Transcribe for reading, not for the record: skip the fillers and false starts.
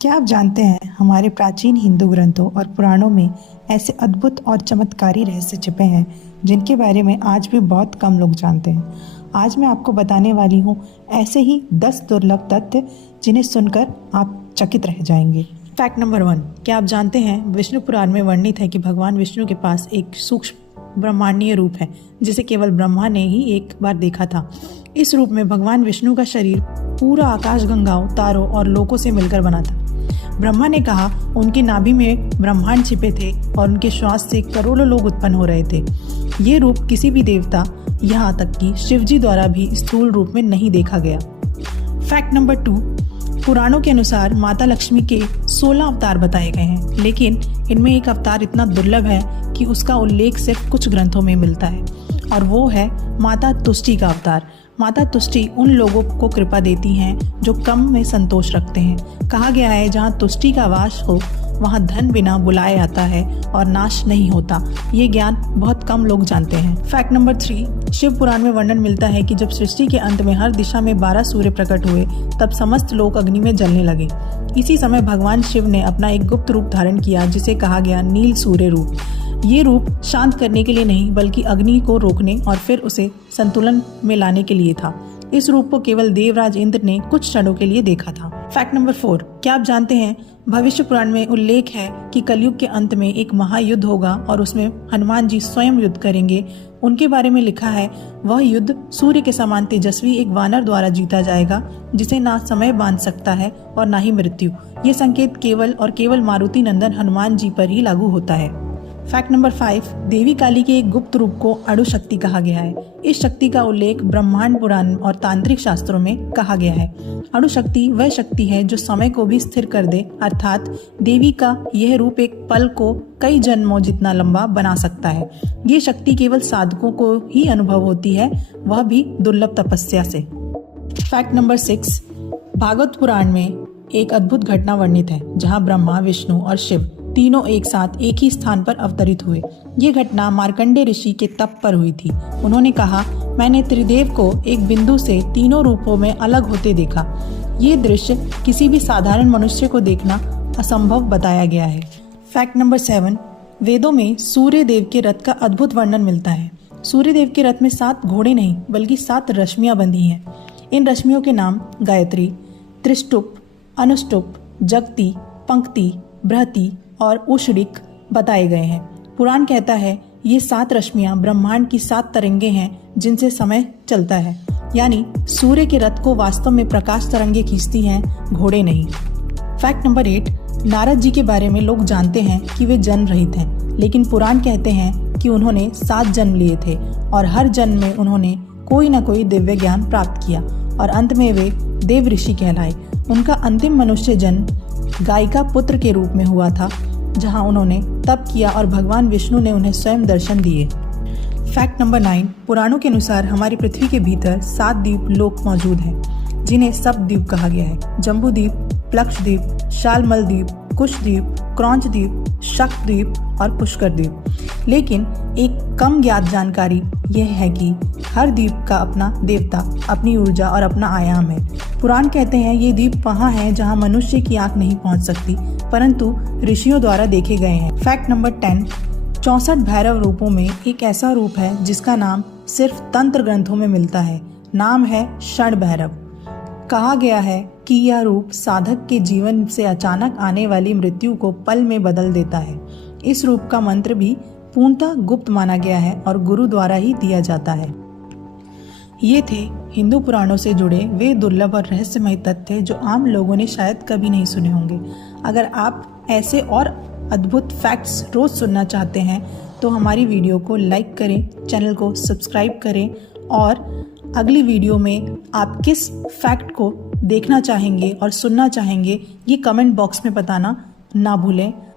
क्या आप जानते हैं हमारे प्राचीन हिंदू ग्रंथों और पुराणों में ऐसे अद्भुत और चमत्कारी रहस्य छिपे हैं जिनके बारे में आज भी बहुत कम लोग जानते हैं। आज मैं आपको बताने वाली हूँ ऐसे ही 10 दुर्लभ तथ्य जिन्हें सुनकर आप चकित रह जाएंगे। फैक्ट नंबर 1, क्या आप जानते हैं विष्णु पुराण में वर्णित है कि भगवान विष्णु के पास एक सूक्ष्म ब्रह्मांडीय रूप है जिसे केवल ब्रह्मा ने ही एक बार देखा था। इस रूप में भगवान विष्णु का शरीर पूरा आकाश गंगाओं, तारों और लोकों से मिलकर बना था। ब्रह्मा ने कहा उनकी नाभि में ब्रह्मांड छिपे थे और उनके श्वास से करोड़ों लोग उत्पन्न हो रहे थे। ये रूप किसी भी देवता, यहाँ तक कि शिवजी द्वारा भी स्थूल रूप में नहीं देखा गया। फैक्ट नंबर 2, पुराणों के अनुसार माता लक्ष्मी के 16 अवतार बताए गए हैं, लेकिन इनमें एक अवतार इतना दुर्लभ है कि उसका उल्लेख सिर्फ कुछ ग्रंथों में मिलता है और वो है माता तुष्टि का अवतार। माता तुष्टि उन लोगों को कृपा देती हैं जो कम में संतोष रखते हैं। कहा गया है जहाँ तुष्टि का वास हो वहाँ धन बिना बुलाए आता है और नाश नहीं होता। ये ज्ञान बहुत कम लोग जानते हैं। फैक्ट नंबर 3, शिव पुराण में वर्णन मिलता है कि जब सृष्टि के अंत में हर दिशा में 12 सूर्य प्रकट हुए तब समस्त लोग अग्नि में जलने लगे। इसी समय भगवान शिव ने अपना एक गुप्त रूप धारण किया जिसे कहा गया नील सूर्य रूप। ये रूप शांत करने के लिए नहीं बल्कि अग्नि को रोकने और फिर उसे संतुलन में लाने के लिए था। इस रूप को केवल देवराज इंद्र ने कुछ क्षणों के लिए देखा था। फैक्ट नंबर 4, क्या आप जानते हैं भविष्य पुराण में उल्लेख है कि कलयुग के अंत में एक महायुद्ध होगा और उसमें हनुमान जी स्वयं युद्ध करेंगे। उनके बारे में लिखा है वह युद्ध सूर्य के समान तेजस्वी एक वानर द्वारा जीता जाएगा जिसे ना समय बांध सकता है और ना ही मृत्यु। ये संकेत केवल और केवल मारुति नंदन हनुमान जी पर ही लागू होता है। फैक्ट नंबर 5, देवी काली के एक गुप्त रूप को अणु शक्ति कहा गया है। इस शक्ति का उल्लेख ब्रह्मांड पुराण और तांत्रिक शास्त्रों में कहा गया है। अणु शक्ति वह शक्ति है जो समय को भी स्थिर कर दे, अर्थात देवी का यह रूप एक पल को कई जन्मों जितना लंबा बना सकता है। ये शक्ति केवल साधकों को ही अनुभव होती है, वह भी दुर्लभ तपस्या से। फैक्ट नंबर 6, भागवत पुराण में एक अद्भुत घटना वर्णित है जहाँ ब्रह्मा, विष्णु और शिव तीनों एक साथ एक ही स्थान पर अवतरित हुए। ये घटना मार्कंडेय ऋषि के तप पर हुई थी। उन्होंने कहा, मैंने त्रिदेव को एक बिंदु से तीनों रूपों में अलग होते देखा। ये दृश्य किसी भी साधारण मनुष्य को देखना असंभव बताया गया है। फैक्ट नंबर 7, वेदों में सूर्य देव के रथ का अद्भुत वर्णन मिलता है। सूर्य देव के रथ में 7 घोड़े नहीं बल्कि 7 रश्मियां बंधी हैं। इन रश्मियों के नाम गायत्री, त्रिष्टुप, अनुष्टुप, जगती, पंक्ति, बृहति और उषरिक बताए गए हैं। पुराण कहता है ये 7 रश्मियां ब्रह्मांड की 7 तरंगे हैं जिनसे समय चलता है, यानी सूर्य के रथ को वास्तव में प्रकाश तरंगे खींचती हैं, घोड़े नहीं। फैक्ट नंबर 8, नारद जी के बारे में लोग जानते हैं कि वे जन्म रहित हैं, लेकिन पुराण कहते हैं कि उन्होंने 7 जन्म लिए थे और हर जन्म में उन्होंने कोई न कोई दिव्य ज्ञान प्राप्त किया और अंत में वे देव ऋषि कहलाए। उनका अंतिम मनुष्य जन्म गायिका पुत्र के रूप में हुआ था जहां उन्होंने तप किया और भगवान विष्णु ने उन्हें स्वयं दर्शन दिए। फैक्ट नंबर 9, पुराणों के अनुसार हमारी पृथ्वी के भीतर 7 द्वीप लोक मौजूद हैं जिन्हें सप्तद्वीप कहा गया है। जम्बूद्वीप, प्लक्षद्वीप, शालमल द्वीप, कुशद्वीप, क्रौंच द्वीप, शक्तद्वीप और पुष्कर द्वीप। लेकिन एक कम ज्ञात जानकारी यह है कि हर द्वीप का अपना देवता, अपनी ऊर्जा और अपना आयाम है। पुराण कहते हैं ये द्वीप वहाँ हैं जहाँ मनुष्य की आंख नहीं पहुँच सकती, परंतु ऋषियों द्वारा देखे गए हैं। फैक्ट नंबर 10, 64 भैरव रूपों में एक ऐसा रूप है जिसका नाम सिर्फ तंत्र ग्रंथों में मिलता है। नाम है षण भैरव। कहा गया है कि यह रूप साधक के जीवन से अचानक आने वाली मृत्यु को पल में बदल देता है। इस रूप का मंत्र भी पूर्णतः गुप्त माना गया है और गुरु द्वारा ही दिया जाता है। ये थे हिंदू पुराणों से जुड़े वे दुर्लभ और रहस्यमय तथ्य जो आम लोगों ने शायद कभी नहीं सुने होंगे। अगर आप ऐसे और अद्भुत फैक्ट्स रोज सुनना चाहते हैं तो हमारी वीडियो को लाइक करें, चैनल को सब्सक्राइब करें और अगली वीडियो में आप किस फैक्ट को देखना चाहेंगे और सुनना चाहेंगे ये कमेंट बॉक्स में बताना ना भूलें।